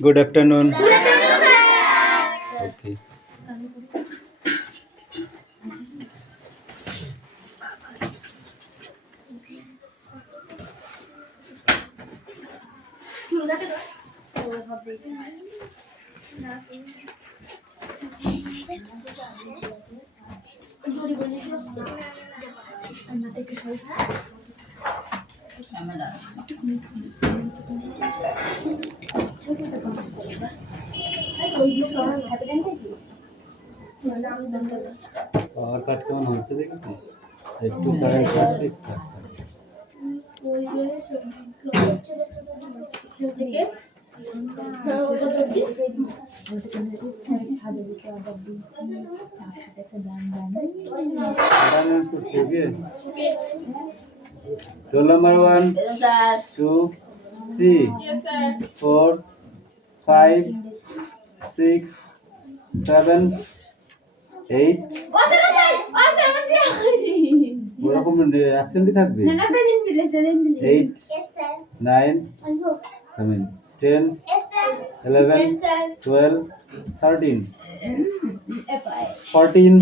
Good afternoon. Okay. পাওয়ার কাট কেমন হয়েছে দেখেছিস? একটু কারেন্ট কাটছে একটু কাটছে। Roll number 1, 2, 3, 4, 5, 6, 7, 8. ওরকম অ্যাবসেন্টই থাকবে। 8, 9, 10, 11, 12, 13, 14,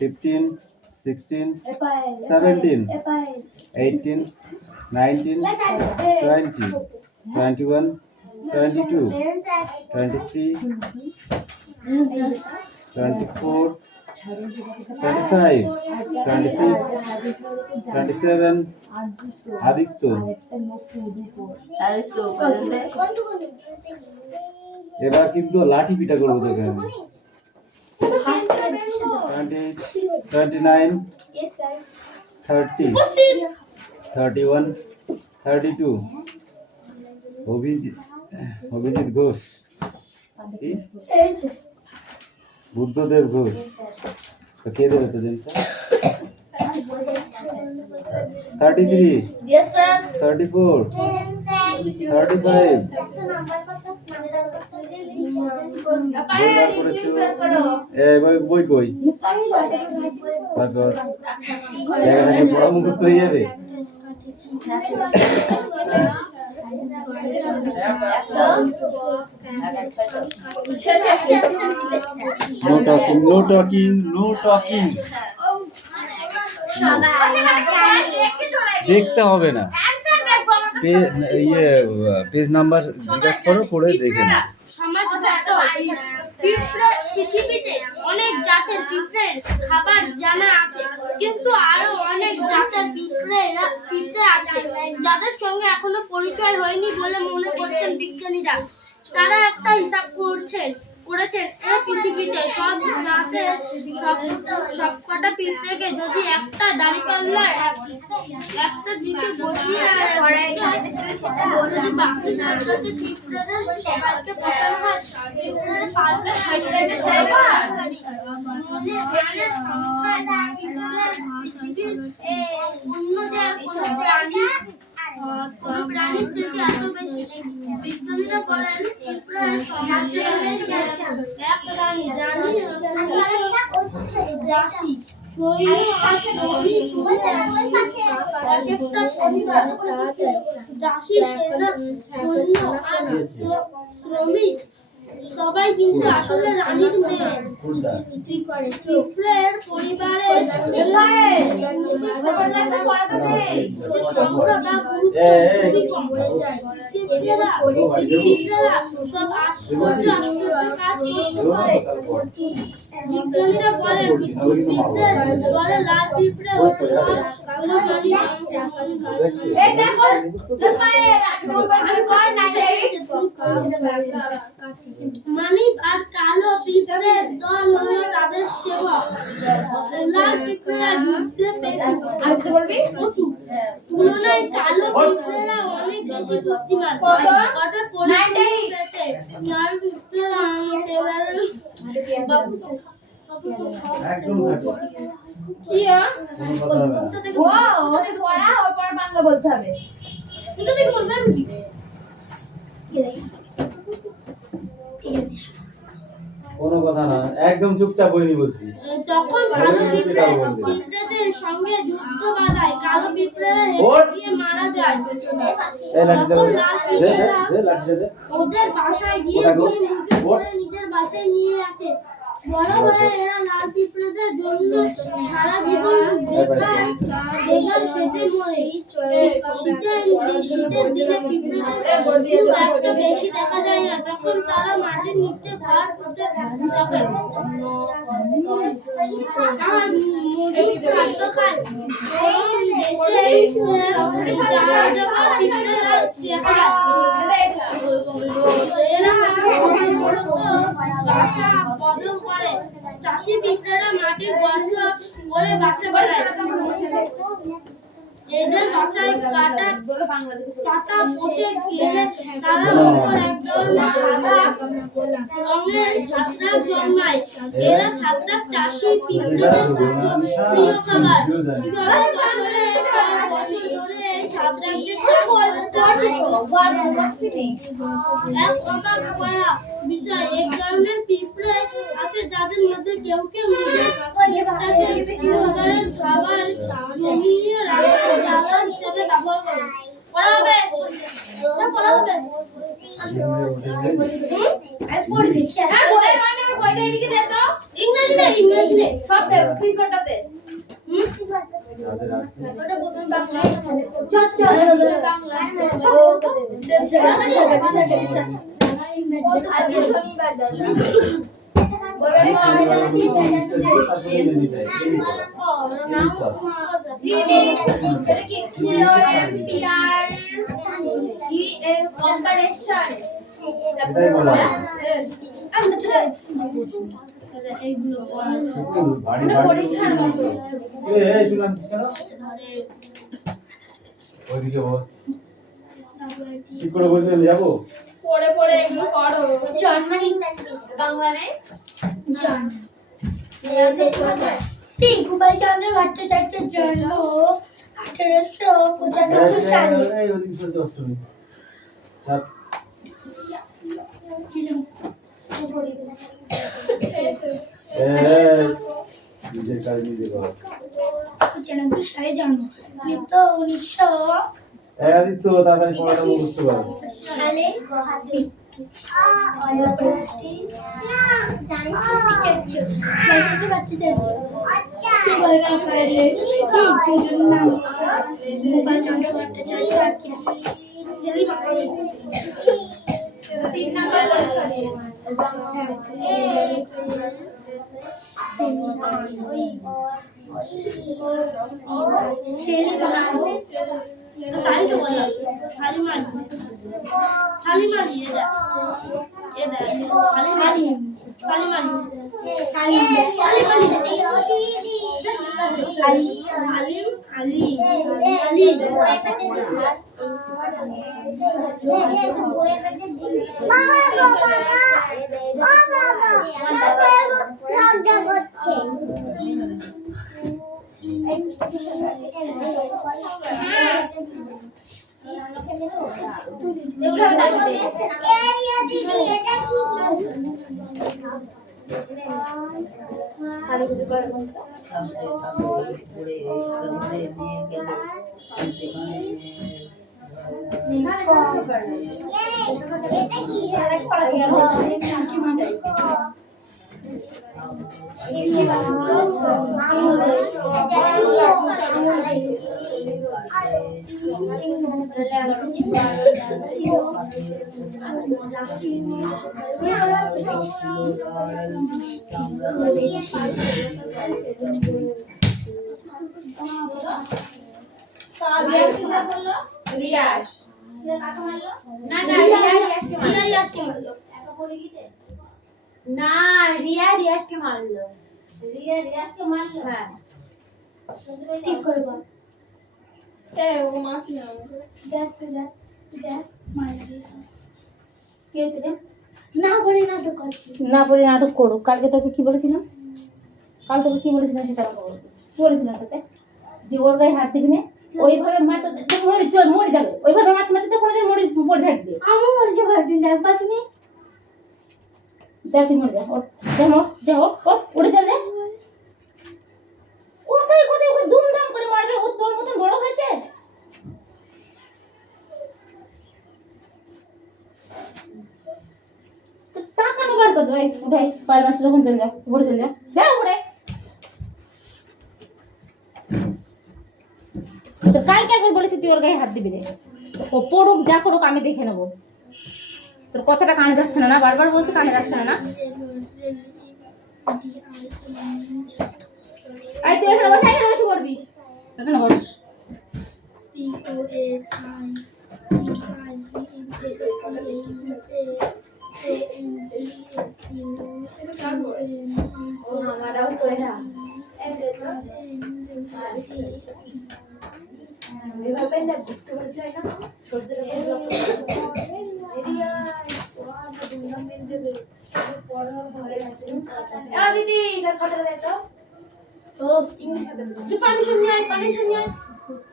15, 16, 17, 18, 19, 20, 21, 22, 23, 24, 25, 26, 27, আদিত্য। এবার কিন্তু লাঠি পিটা করবো তোকে আমি। 28, 29, 30, 31, 32, অভিজিৎ ঘোষ, বুদ্ধদেব ঘোষ। কে দেবে প্রেজেন্টটা? 33, 34, 35। বই কই? পড়া মুখস্থ হয়ে যাবে। No talking, no talking, no talking. দেখতে হবে না, পেজ নাম্বার জিজ্ঞাসা করো, করে দেখে নাও। পৃথিবীতে অনেক জাতের পিঁপড়ের খাবার জানা আছে, কিন্তু আরো অনেক জাতের পিঁপড়ে আছে যাদের সঙ্গে এখনো পরিচয় হয়নি বলে মনে করছেন বিজ্ঞানীরা। তারা একটা হিসাব করেছেন এই পৃথিবীতে সব জাতের সবকটা পিঁপড়েকে যদি একটা দাঁড়িপাল্লার একটা দিকে বসিয়ে যদি বাকি জাতের পিঁপড়েদের সবাইকে পাঠানো হয়, পিঁপড়ের পাল্লা অন্য কোনো প্রাণীর থেকে এত বেশি। বিজ্ঞানীরা বলেন পিঁপড়ার সমাজে এক প্রাণী দাসী সৈন্য আর শ্রমিক দাসী সৈন্য আর শ্রমিক সবাই কিন্তু আসলে রানীর মেয়ে। পিঁপড়ের পরিবারের খুবই কম হয়ে যায়। পিঁপড়েরা সব আশ্চর্য কাজ করতে পারে। বিজ্ঞানীরা বলে বলে লাল পিঁপড়ে হচ্ছে কালো মানিব আর কালো পিঁপড়ের দল হলো তাদের সেবক। লাল পিঁপড়েরা যুদ্ধে তুলনায় কালো পিঁপড়েরা অনেক বেশি বুদ্ধিমান। লাল পিঁপড়েরা বাংলা বলতে হবে। কোনো কথা না, একদম চুপচাপ বইনি বসবি। যখন কালো পিঁপড়েদের সঙ্গে যুদ্ধ বাঁধায়, কালো পিঁপড়েরা গিয়ে মারা যায়। তখন লাল পিঁপড়েরা ওদের বাসায় গিয়ে নিজের বাসায় নিয়ে আসে। বড় হয়ে এরা লাল পিঁপড়েদের জন্য সারা জীবন বেকার খেটে মরে। শীতের দিনে পিঁপড়েদের খুব একটা বেশি দেখা যায় না, তখন তারা মাটির নিচে ঘর করতে থাকে। আর মুরগি খাদ্য খায়। দেশে যারা যাওয়া পিঁপড়েরা এরা বাসা বদল করে। চাষি পিঁপড়েরা মাটির গর্ত করে বাসা বানায়। এদের বাসায় পাতা পচে গেলে তারা উপর এক ধরনের সাদা রঙের ছত্রাক জন্মায়। এরা ছত্রাক চাষি পিঁপড়েদের প্রিয় খাবার। বছরে বছর ধরে এই ছত্রাককে এক অবাক করা বিষয়, এক ধরনের পিঁপড়ে আছে যাদের মধ্যে কেউ কেউ খাবারের খাবার জমিয়ে রাখা জ্বালা হিসেবে ব্যবহার করে। পড়া হবে পড়া হবে ইংরেজি নেই, ইংরেজি নেই, সব দেব তুই কোটাতে ওইদিকে বস, ঠিক করে বলবি আমি যাবো। পড়ে পড়ে এগুলো পড়ো। জন্মানি বাংলা নেই শ্রী গোপালচন্দ্র ভট্টাচার্যের জন্ম 1895 সালে। নিজের কাজ নিজে করো। 95 সালে জন্ম, মৃত্যু 1900 আদিত্য তাড়াতাড়ি পড়াটা মুখস্থ করো। সালে না পড়ে নাটক করো। কালকে তোকে কি বলেছিলাম? কাল তোকে কি বলেছিলাম সেটা আমাকে বলবো। কি বলেছিলাম তোকে? যে ওর গায়ে হাত দিবি না, ওইভাবে মাথা মরে যাবে, ওইভাবে মাথা মাথাতে কোনোদিন মরে পড়ে থাকবে। আমার মরে যাবে একদিন, দেখবা তুমি যা তুই মরে যা, ওঠ, যা মর, যা ওঠ, ওঠ, উঠে চল যা। কোথায় কোথায় ওকে দুমদাম করে মারবে, ও তোর মতন বড় হয়েছে। তো টাকানো বার করতে ভাই, উঠাই পায়ের মাসে যখন চলে যা, উপরে চলে যা, যা উপরে। তো কালকে একবার বলেছি তুই ওর গায়ে হাত দিবি রে, ও পড়ুক যা করুক আমি দেখে নেবো। তোর কথাটা কানে যাচ্ছে না, না বারবার বলছি কানে যাচ্ছে না, না আই তুই এখানে বস, এখানে বসে পড়বি, এখানে বস। আমারও তো এরা এভাবে না বুঝতে পারতে হয় না সর্দের এরিয়া ওরা দুর্গম মেনতে দে পড়া ভালো লাগছে আ দিদি কার খাতাটা দে তো ইংলিশ খাতা দে তুই পারমিশন নিয়ে আয়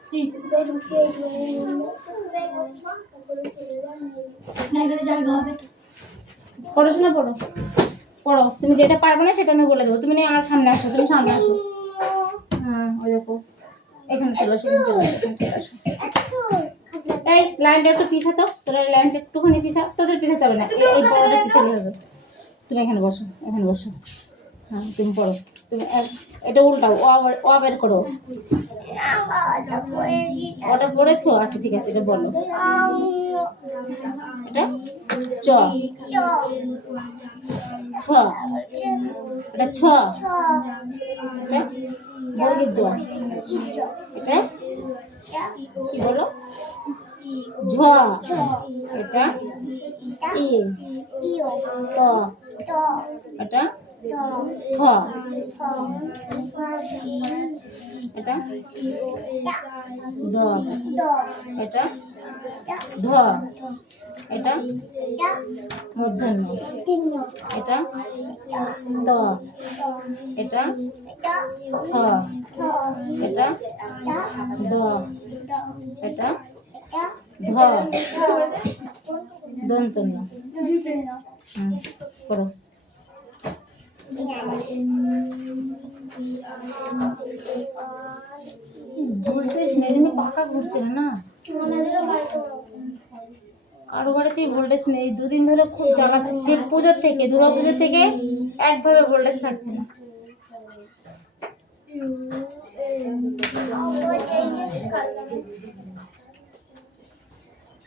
তুই তো রুচি না এখানে জায়গা হবে পড়াশোনা পড়ো পড়ো, তুমি যেটা পারবে না সেটা আমি বলে দেবো, তুমি আমার সামনে আসো, তুমি সামনে আসো। হ্যাঁ ওই দেখো এখানে চলে আসো, এখানে চলে আসো, এখানে চলে আসো। এই লাইনটা একটু পিছাতো, তোরা লাইনটা একটুখানি পিছা, তোদের পিছাতে হবে না, এই বড়টা পিছালে হবে। তুমি এখানে বসো, এখানে বসো। হ্যাঁ তুমি পড়ো, তুমি এটা উল্টাও, অ বের করো। ওটা পড়েছো? আচ্ছা ঠিক আছে, এটা বলো। এটা চ ছ, এটা ছ, এটা বর্গের জ, এটা কি বলো ঝ, এটা ই, ট, এটা ঠ, এটা ড, এটা ঢ, এটা মূর্ধন্য, এটা ত, এটা থ, এটা দ, এটা ধ, দন্তন্য। করো ভোল্টেজ নেই, পাকা ঘুরছে না, কারো বাড়িতেই ভোল্টেজ নেই, দুদিন ধরে খুব জ্বালা সে পুজোর থেকে, দুর্গা পুজোর থেকে একভাবে ভোল্টেজ থাকছে না।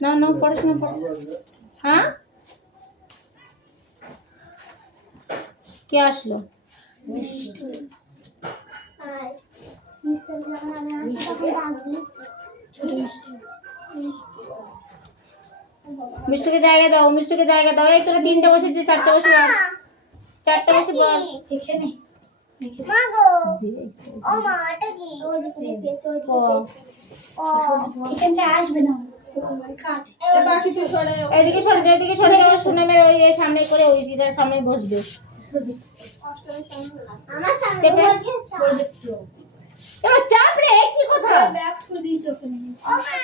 না না পড়াশোনা পড়ো। হ্যাঁ কে আসলো? মিষ্টিকে জায়গা দাও, মিষ্টিকে জায়গা দাও। এই তোরা তিনটা বসে যে চারটা বসে আর চারটা বসে বল এখানে মাগো ও মা এটা কি ও এখানে আসবে না বাকি তো সরে যাও, এদিকে সরে যাও, এদিকে সরে যাও। শুনে মেরে ওই সামনে করে ওই জিটার সামনে বসবে। আমার সামনে বসবে এবার চাপ রে, কি কথা ব্যাগ তো দিছ ওখানে। ও মা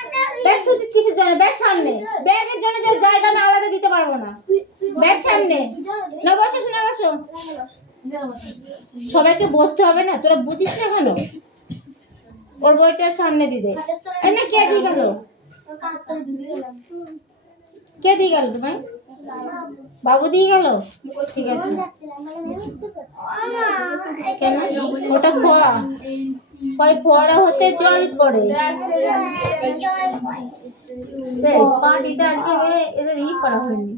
ব্যাগ তো কিসের জন্য? ব্যাগ সামনে, ব্যাগের জন্য যে জায়গা আমি আলাদা দিতে পারবো না। ব্যাগ সামনে না, বসো শুনে বসো। সবাইকে বসতে হবে না, তোরা বুঝিস না কেন? ওর বইটার সামনে দিতে এনে কে দিয়ে গেল? কে দিয়ে গেল তোমায়? বাবু দিয়ে গেল? ঠিক আছে কেন ওটা খোয়া ফোয়ারা হতে জল পড়ে, পাটিটা আজকে এদের ই করা হয়নি,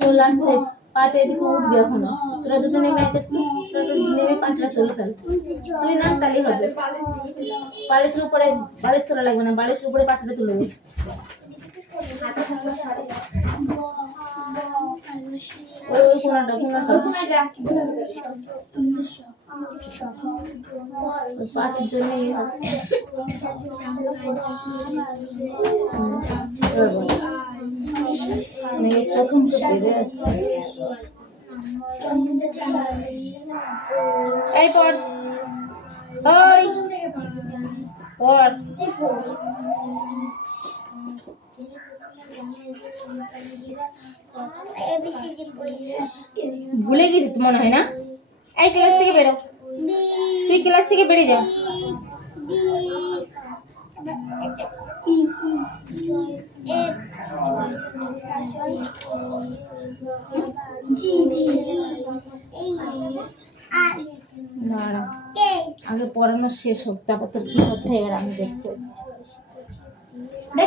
চলে আসছে পাটে এদিকে উঠবে এখন। তোরা দুটো নেমে নেমে পাটটা চলে ফেল, তুই নাম তালি হবে। বালিশের উপরে, বালিশ তোলা লাগবে না, বালিশের উপরে পাটটা তুলে দে। ওই কোনাটা পাটের জন্য চোখ বেড়ে যাচ্ছে। এই পর ওই পর ভুলে গেছিস মনে হয় না? এই ক্লাস থেকে বেরো, তুই ক্লাস থেকে বেরিয়ে যা। দাঁড়া, আগে পড়ানো শেষ হোক, তারপর তোর কি করতে হয় এবার আমি দেখছি। এটা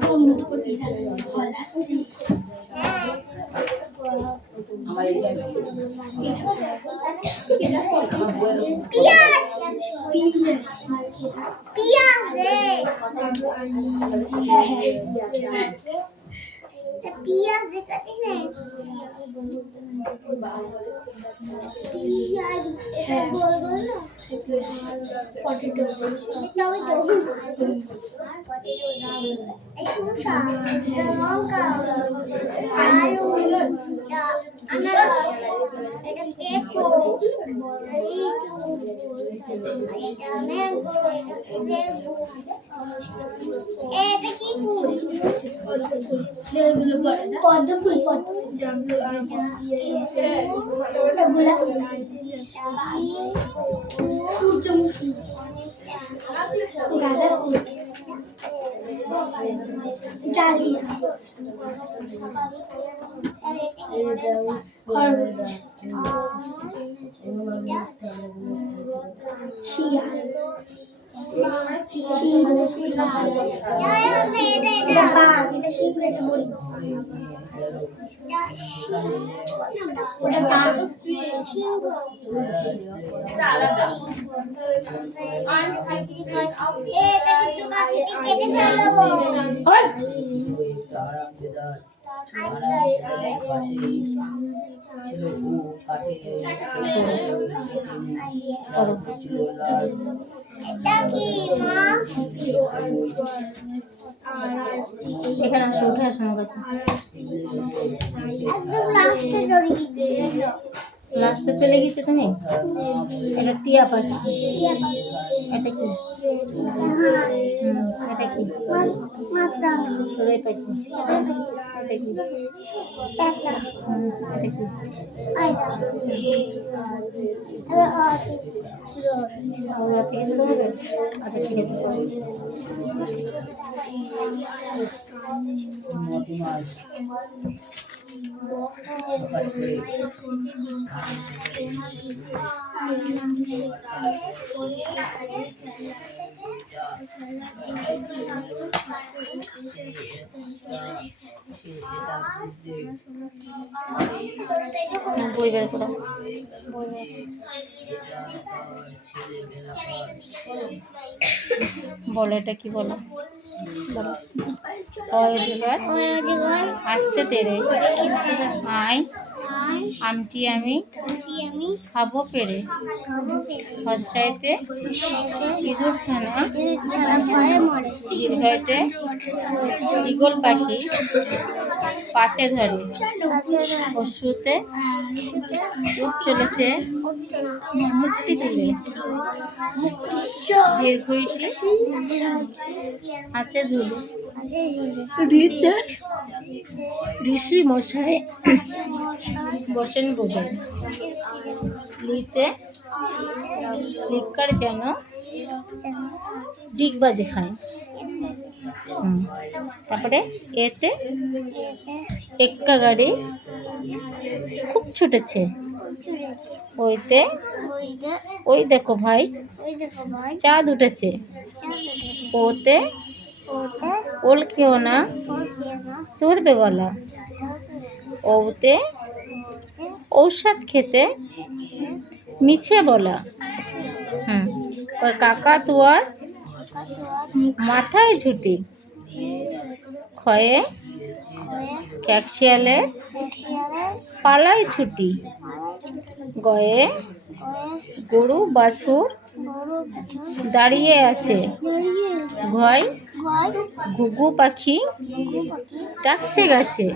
কিউ উন্নত করবি ফল আসছে। পিয়াজ দেখাচ্ছিস না? গোল গোল না পটেটো, লঙ্কা, আলু, আনারস, এটা পেঁপো, লিচু, এটা ম্যাঙ্গো, এটা লেবু, এটা কি ফুল? পদ্ম ফুল, গোলাপ ফুল, সূর্যমুখী, গাঁদা ফুল, ডালিয়া, খরচ, শিয়াল, এখানে আসো, উঠে আসো আমার কাছে। লাস্টে চলে গেছে তুমি। এটা টিয়া পাখি। এটা কি? এটা কি? চড়ুই পাখি। এটা কি? এটা কি? ওরা থেকে শুরু হবে? আচ্ছা ঠিক আছে। বই বের করো। বলো এটা কি বলো? আসছে তেরে আয় আমটি আমি খাবো পেরে, হর্ষাইতে ইঁদুর ছানা, দীর্ঘাইতে ঈগল পাখি পাচে ধরে, পশুতে উঠ চলেছে মুক্তি তুলে, দীর্ঘইটি হাতে ঝুলে, ঋষি মশাই বসেন বোঝেন, লিতে লিকার যেন ডিগবাজি খায়। তারপরে এতে এক্কা গাড়ি খুব ছুটেছে, ওইতে ওই দেখো ভাই চাঁদ উঠেছে, ওতে ওল খেও না ধরবে গলা। ওতে ঔষধ খেতে মিছে বলা। ওই কাকাতুয়ার মাথায় ঝুঁটি। ক্ষয়ে ক্যাকশিয়ালের পালায় ছুটি। গয়ে গরু বাছুর দাঁড়িয়ে আছে। ঘয় ঘুঘু পাখি ডাকছে গাছে।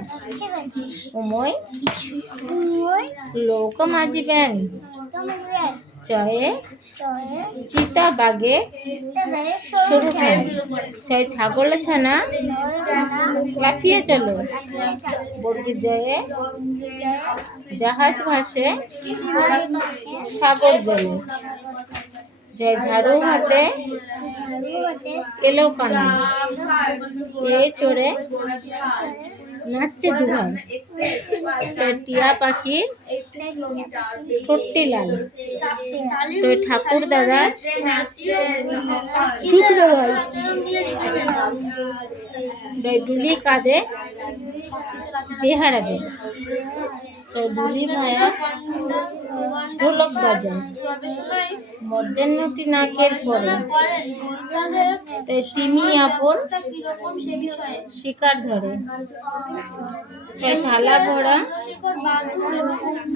উময় লৌকা মাঝি ব্যাং। চয়ে চিতা বাগে সরু ঠ্যাং। ছয় ছাগল ছানা লাফিয়ে চলে। বর্গীর জয়ে জাহাজ ভাসে সাগর জলে। জয় ঝাড়ু হাতে এলো কানা। এ চড়ে নাচছে দুভাই। টিয়া পাখি ঠোঁটটি লাল। তো ঠাকুর দাদা শুকনো ভাই। ডুলি কাঁদে বেহারা যায়। ডুলি ভায়া ঢোলক বাজায়। মধ্যাহ্নটি নাকের পরে। তাই তিমি আপন শিকার ধরে। তাই থালা ভরা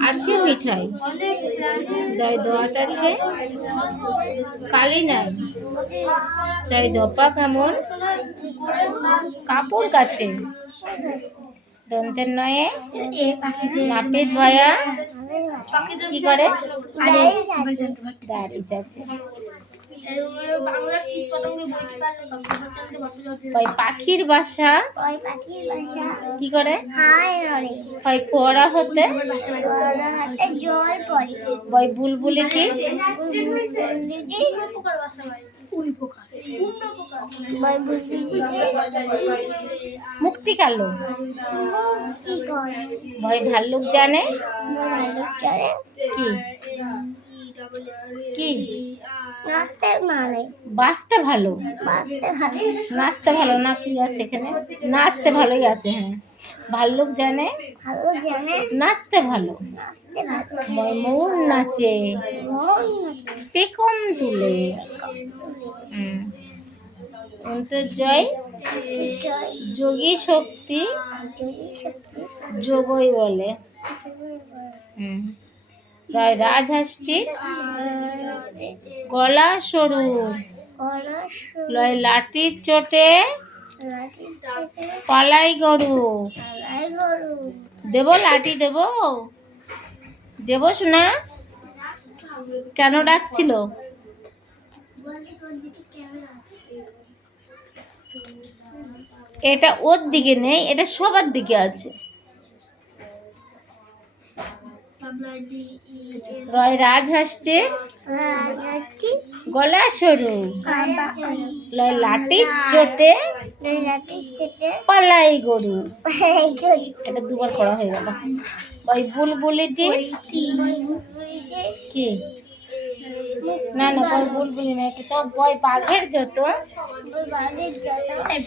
আছে মিঠাই। দয় দোয়াত আছে কালি নাই। তাই দপা কেমন কাপড় কাছে। দন্তের নয়ে নাপিত ভায়া কি করে দাড়ি চাচ্ছে। ওই পাখির বাসা কি করে হয় ফোয়ারা হতে। ওই বুলবুলিটি মুক্তি কালো। ভয় ভাল্লুক জানে কি কি বাঁচতে ভালো। নাচতে ভালো না কি আছে এখানে? নাচতে ভালোই আছে। হ্যাঁ, ভাল্লুক জানে নাচতে ভালো। ময়ূর নাচে পেখম তুলে। অন্তর্জয় যোগী শক্তি যোগই বলে। রাজহাঁসটি গলা সরু। লয় লাঠির চোটে পালাই গরু। দেব লাঠি দেব দেব শোনা। কেন ডাকছিল? এটা ওর দিকে নেই, এটা সবার দিকে আছে। রয় রাজহাঁসটি গলা সরু। লয় লাঠির চোটে পালাই গরু। এটা দুবার করা হয়ে গেল। ওই বুলবুলিটি কি না না বই বুলবুলি না, তো বই বাঘের যত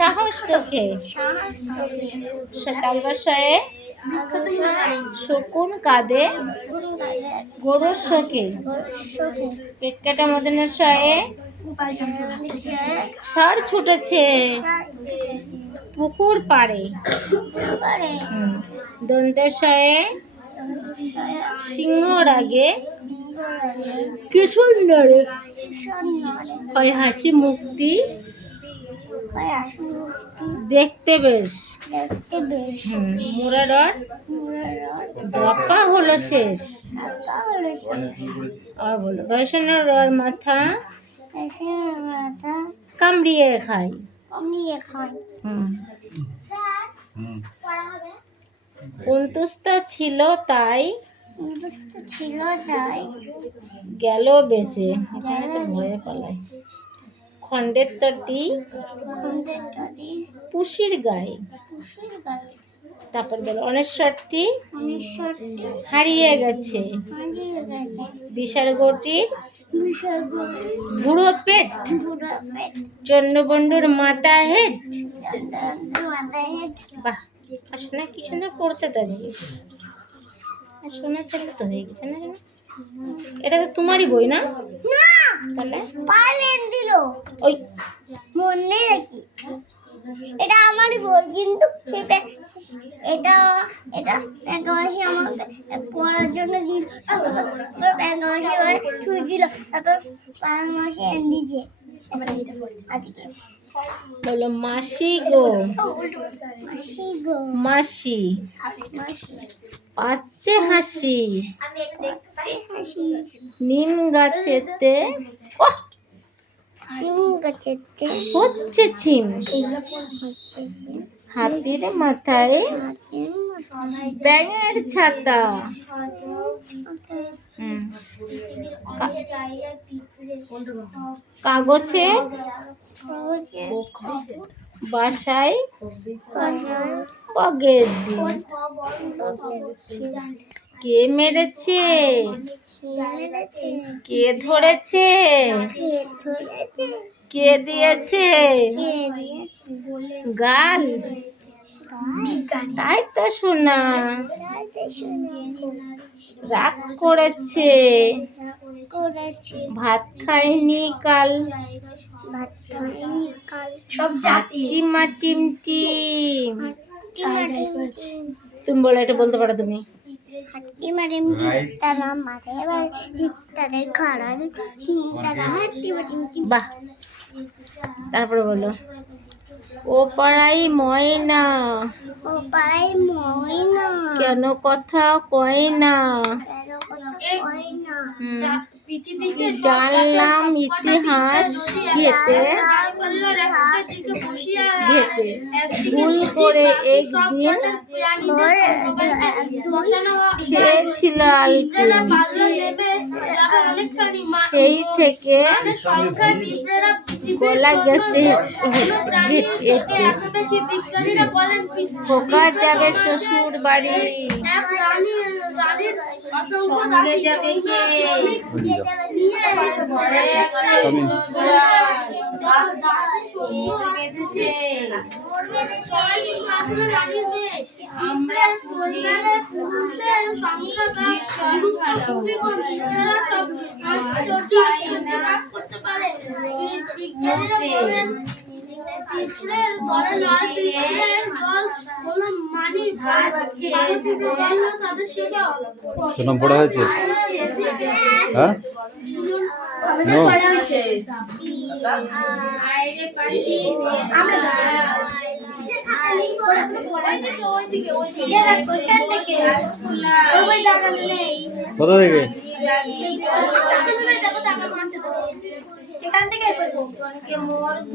সাহস চোখে। তাল বসায়ে শকুন কাঁদে গরুর শোকে। পেট কাটা মদনের শয়ে ষাঁড় ছুটেছে পুকুর পাড়ে। দন্তের শয়ে সিংহ রাগে কিশোর নড়ে। ওই হাসি মুখটি দেখতে বেশ। মুরারর দপা হলো শেষ। আর বলো রয়সনের মাথা কামড়িয়ে খায়। অন্তুস্তা ছিল তাই গেল বেঁচে। ভয়ে পালায়। খণ্ডের তটি পুষির গায়ে। তারপর বলো অনেশ্বরটি হারিয়ে গেছে। বিসর্গটি বুড়ো পেট। চন্দ্রবন্ধুর মাথা হেট। বাহ। আর সোনা কি সুন্দর পড়ছে তো আজকে। আর সোনা ছেলে তো হয়ে গেছে না সোনা? এটা তো তোমারই বই না? তাহলে পালেন দিল ওই মনে রাখি এটা আমারই বই কিন্তু সেটা এটা এটা ব্যাঙ্গামাসি আমাকে পড়ার জন্য দিল ব্যাঙ্গামাসি ছুঁই দিল তারপর ব্যাঙ্গামাসি এনে দিয়েছে আজকে বলো মাসি গো মাসি গো মাসি মাসি পাচ্ছে হাসি আমি এটা দেখতে হাসি নিম গাছেতে ওহ, নিম গাছেতে হচ্ছে ছিম এগুলো হচ্ছে হাতির মাথায় ব্যাঙের ছাতা হুম। কাগজে বাসায় পগের ডিম কে মেরেছে কে ধরেছে কে দিয়েছে গাল তাই তো শোনা রাগ করেছে ভাত খায়নি কাল সব জাতি টিমা টিম টিম তুমি বলো, এটা বলতে পারো তুমি? তারা মাথায় এবার তাদের খাড়া তারা বাহ, তারপরে বলো ও পাড়াই ময়না ও পাড়ায় ময়না কেন কথা কয় না কেন কথা কয় না পৃথিবীতে জানলাম ইতিহাস ঘেটে ঘেটে ভুল করে একদিন খেয়েছিল আলপিন সেই থেকে গলা গেছে খোকা যাবে শ্বশুর বাড়ি সঙ্গে যাবে কে ঘরে আছে বেঁধেছে আমরা ভীষণ ভালো নাম পড়া হয়েছে? হ্যাঁ নো কোথা থেকে? এখান থেকে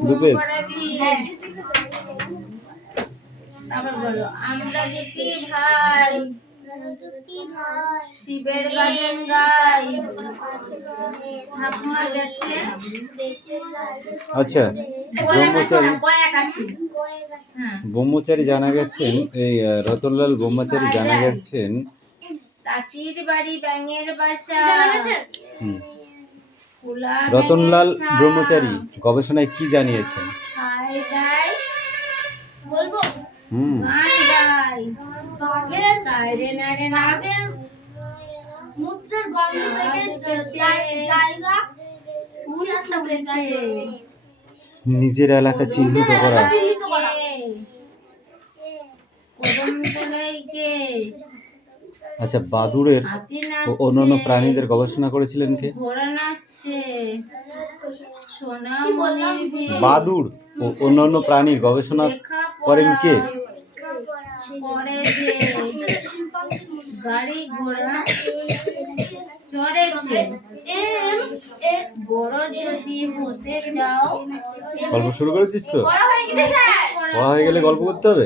দু পেজ। তারপর বলো আমরা দুটি ভাই শিবের গাজন গাই ঠাকুমা গেছে আচ্ছা, ব্রহ্মচারী হ্যাঁ ব্রহ্মচারী জানা গেছেন, এই রতনলাল ব্রহ্মচারী জানা গেছেন। তাঁতির বাড়ি ব্যাঙের বাসা হুম। খোলা রতনলাল ব্যাঙের ছাদ, ব্রহ্মচারী গবেষণায় কি জানিয়েছেন? খায় দায় বলবো হুম গান গায় বাঘের তাইরে নাড়ে না বাঘের মূত্রের গন্ধ থেকে জায়গা ফুল ফুটেছে নিজের এলাকা চিহ্নিত করা। চিহ্নিত করা কদম তলায় কে আচ্ছা, বাদুড়ের হাতি ও নাচছে অন্যান্য প্রাণীদের গবেষণা করেছিলেন কে? ঘোড়া নাচছে সোনা মনির ভিড় বাদুড় ও অন্যান্য প্রাণীর গবেষণা করেন কে? করে যে গাড়ি ঘোড়া চড়েছে বড় যদি হতে চাও গল্প শুরু করেছিস তো? পড়া হয়ে গেলে গল্প করতে হবে।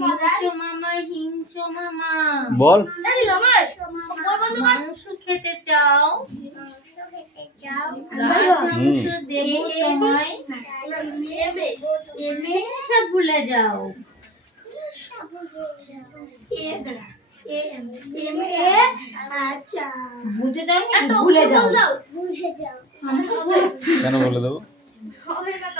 হিংসো মামা হিংসো মামা বল। মাংস খেতে চাও রাজহংস দেব তোমায় সব ভুলে যাও বুঝে যাও না ভুলে যাও কেন বলে দেবো?